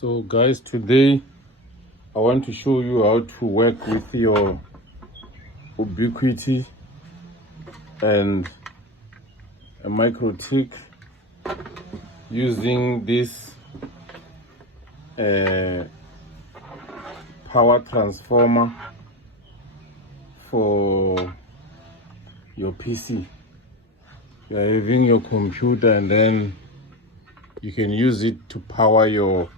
So guys, today I want to show you how to work with your Ubiquity and a Mikrotik using this power transformer for your PC. You are having your computer and then you can use it to power your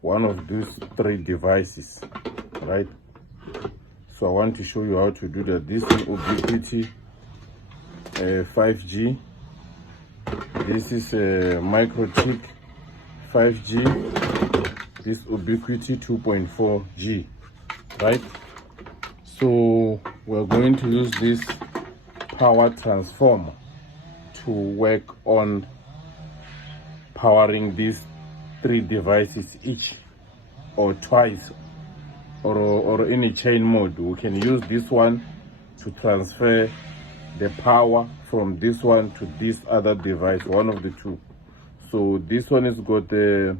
one of these three devices, right? So I want to show you how to do that. This is Ubiquity 5G. This is a Mikrotik 5G. This Ubiquity 2.4G, right? So we're going to use this power transformer to work on powering these three devices each, or twice, or in a chain mode. We can use this one to transfer the power from this one to this other device, one of the two. So this one has got a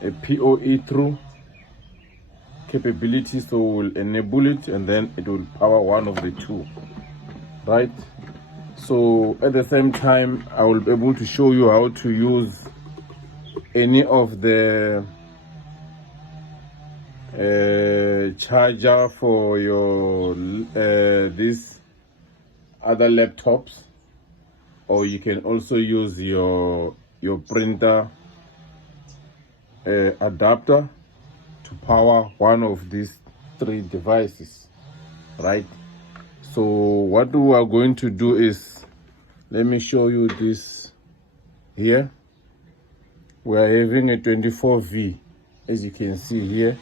POE through capability, so we'll enable it and then it will power one of the two, right? So at the same time, I will be able to show you how to use any of the charger for your these other laptops, or you can also use your printer adapter to power one of these three devices, right? So what we are going to do is, let me show you this here. We are having a 24V, as you can see here.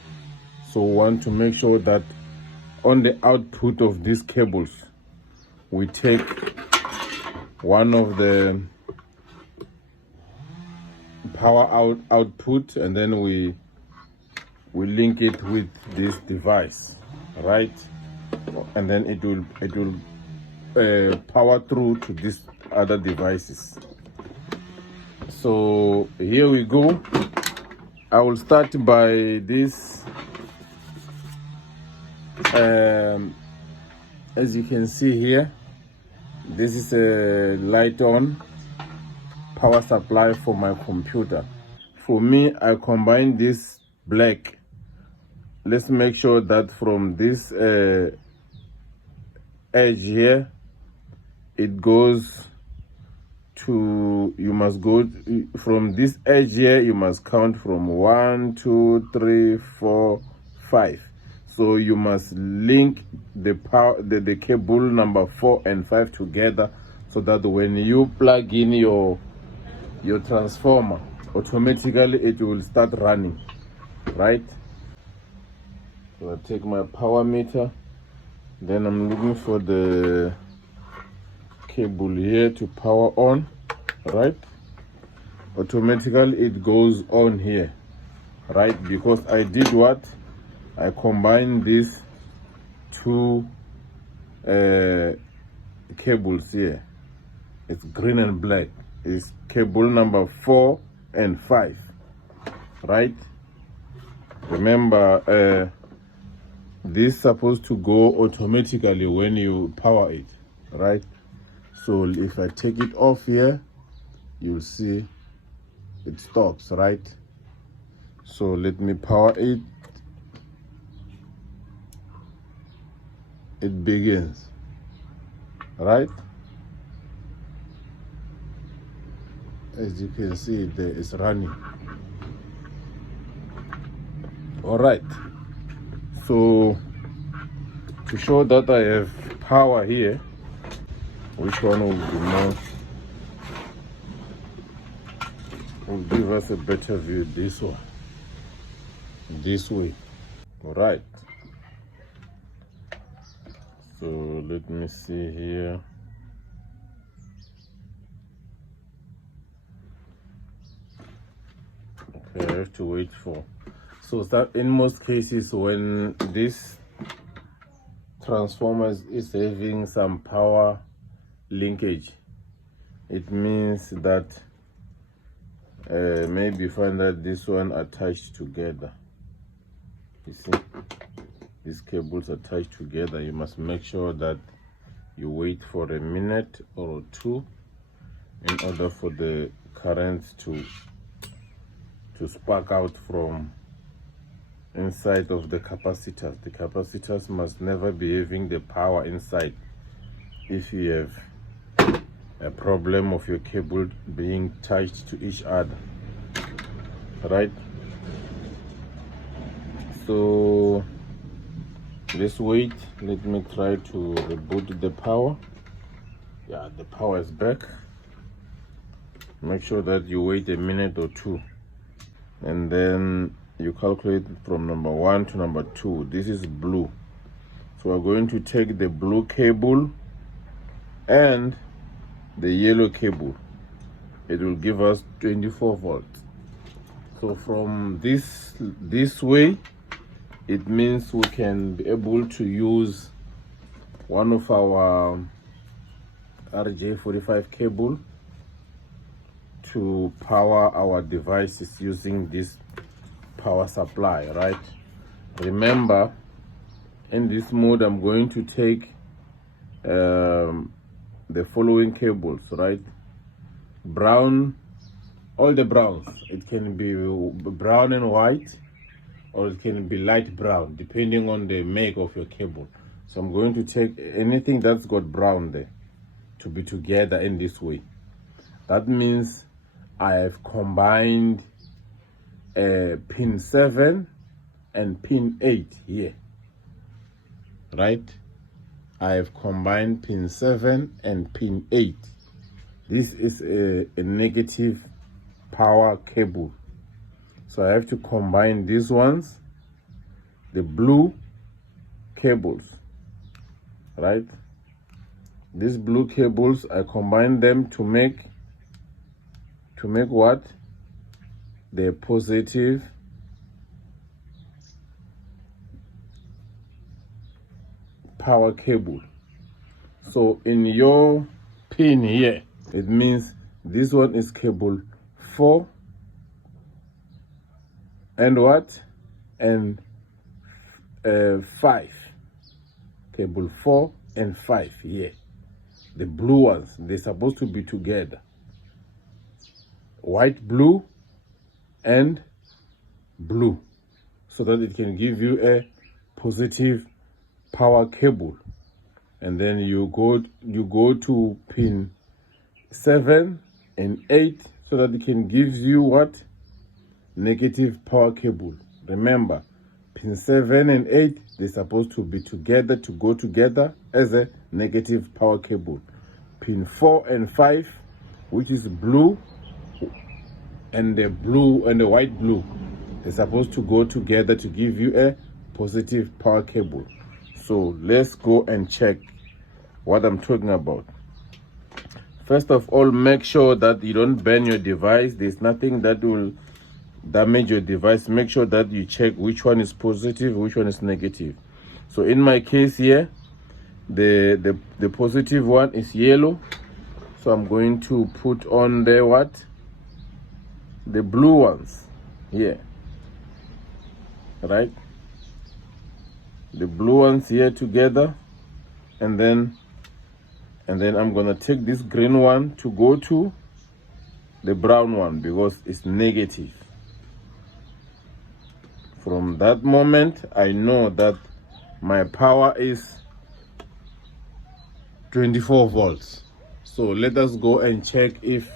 So we want to make sure that on the output of these cables, we take one of the power output and then we link it with this device, right? And then it will power through to these other devices. So here we go. I will start by this. As you can see here, this is a light on power supply for my computer. For me, I combine this black. Let's make sure that from this edge here, it goes to, you must go from this edge here, you must count from 1, 2, 3, 4, 5. So you must link the power, the cable number 4 and 5 together, so that when you plug in your transformer, automatically it will start running, right? So I take my power meter, then I'm looking for the cable here to power on, right? Automatically it goes on here, right? Because I did what? I combined these two cables here. It's green and black. It's cable number 4 and 5, right? Remember, this is supposed to go automatically when you power it, right? So if I take it off here, you'll see it stops, right? So let me power it. It begins, right? As you can see, there is running. All right. So to show that I have power here, which one will be more, will give us a better view? This one, this way. All right. So let me see here. Okay, I have to wait for. So that in most cases, when this transformer is having some power linkage, it means that maybe find that this one attached together. You see, these cables attached together. You must make sure that you wait for a minute or two in order for the current to spark out from inside of the capacitors. The capacitors must never be having the power inside if you have a problem of your cable being attached to each other, right? So let's wait. Let me try to reboot the power. Yeah, the power is back. Make sure that you wait a minute or two, and then you calculate from number 1 to number 2. This is blue, so we're going to take the blue cable and the yellow cable. It will give us 24 volts. So from this way, it means we can be able to use one of our RJ45 cable to power our devices using this power supply, right? Remember, in this mode I'm going to take the following cables, right? Brown, all the browns. It can be brown and white, or it can be light brown, depending on the make of your cable. So I'm going to take anything that's got brown there to be together in this way. That means I have combined pin 7 and pin 8 here, right? I have combined pin 7 and pin 8. This is a negative power cable. So I have to combine these ones, the blue cables, right? These blue cables, I combine them to make what? The positive power cable. So in your pin here, it means this one is cable 4 and what? And 5. Cable 4 and 5 here. The blue ones, they're supposed to be together. White, blue, and blue, so that it can give you a positive power cable. And then you go to pin 7 and 8, so that it can give you what? Negative power cable. Remember, pin 7 and 8, they're supposed to be together, to go together as a negative power cable. Pin 4 and 5, which is blue, and the blue and the white blue, they're supposed to go together to give you a positive power cable. So let's go and check what I'm talking about. First of all, make sure that you don't burn your device. There's nothing that will damage your device. Make sure that you check which one is positive, which one is negative. So in my case here, the positive one is yellow. So I'm going to put on the what? The blue ones here, right? The blue ones here together, and then I'm gonna take this green one to go to the brown one because it's negative. From that moment, I know that my power is 24 volts. So let us go and check if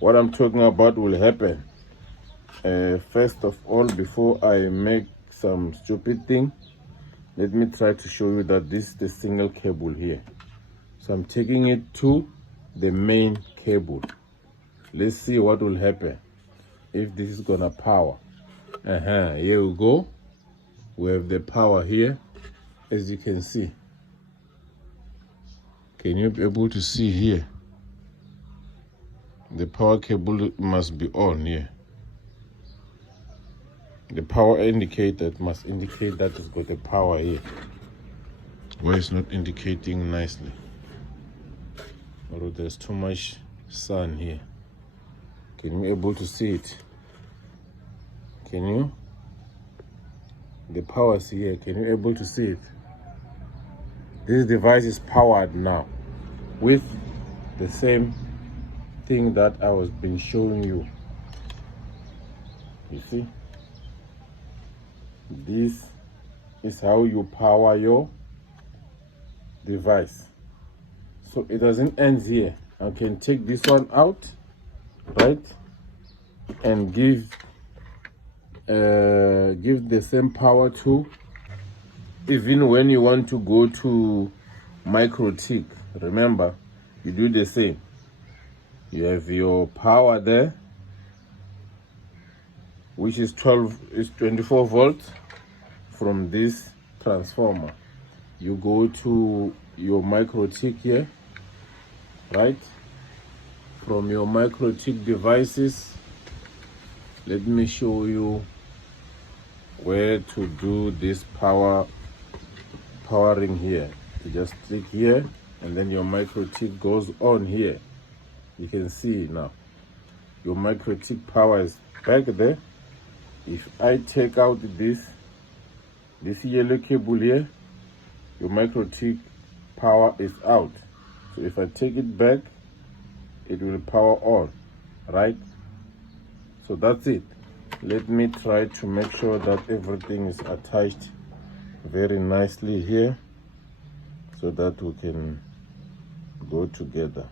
what I'm talking about will happen. First of all, before I make some stupid thing, let me try to show you that this is the single cable here. So I'm taking it to the main cable. Let's see what will happen if this is gonna power. Here we go. We have the power here, as you can see. Can you be able to see here? The power cable must be on here. The power indicator must indicate that it's got the power here. Where it's not indicating nicely. Or there's too much sun here. Can you able to see it? Can you? The power is here. Can you able to see it? This device is powered now with the same thing that I was been showing you. You see? This is how you power your device. So it doesn't end here. I can take this one out, right? And give the same power to, even when you want to go to Mikrotik. Remember, you do the same. You have your power there, which is 24 volts from this transformer. You go to your Mikrotik here, right? From your Mikrotik devices, let me show you where to do this powering here. You just click here and then your Mikrotik goes on here. You can see now your Mikrotik power is back there. If I take out this yellow cable here, your Mikrotik power is out. So if I take it back, it will power on, right? So that's it. Let me try to make sure that everything is attached very nicely here so that we can go together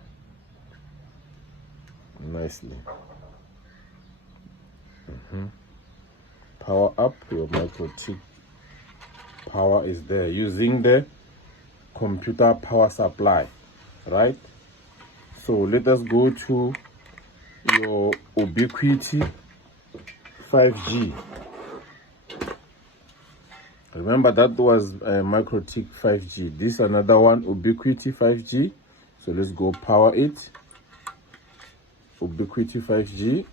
nicely. Power up, your Mikrotik power is there using the computer power supply, right? So let us go to your Ubiquity 5G. Remember that was Mikrotik 5G. This is another one, Ubiquity 5G. So let's go power it. Ubiquity 5G.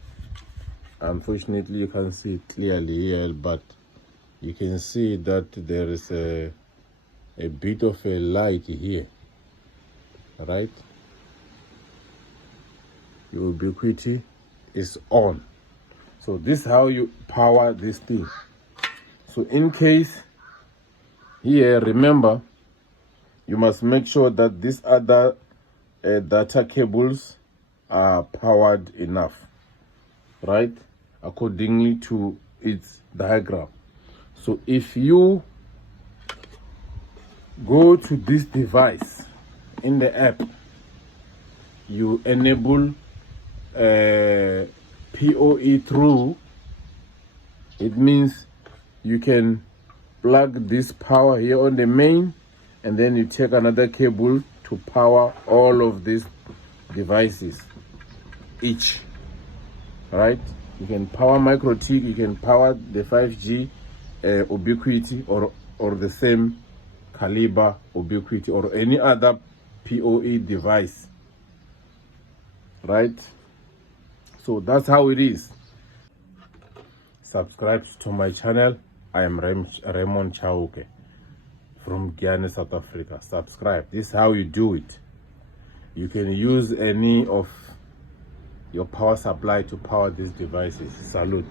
Unfortunately, you can't see it clearly here, but you can see that there is a bit of a light here, right? Your Ubiquity is on. So this is how you power this thing. So in case here, remember, you must make sure that these other data cables are powered enough, right? Accordingly to its diagram. So if you go to this device in the app, you enable POE through, it means you can plug this power here on the main, and then you take another cable to power all of these devices each, right? You can power Mikrotik, you can power the 5G Ubiquity, or the same caliber Ubiquity, or any other POE device, right? So that's how it is. Subscribe to my channel. I am Raymond Chauke from Guyana, South Africa. Subscribe. This is how you do it. You can use any of your power supply to power these devices. Salute.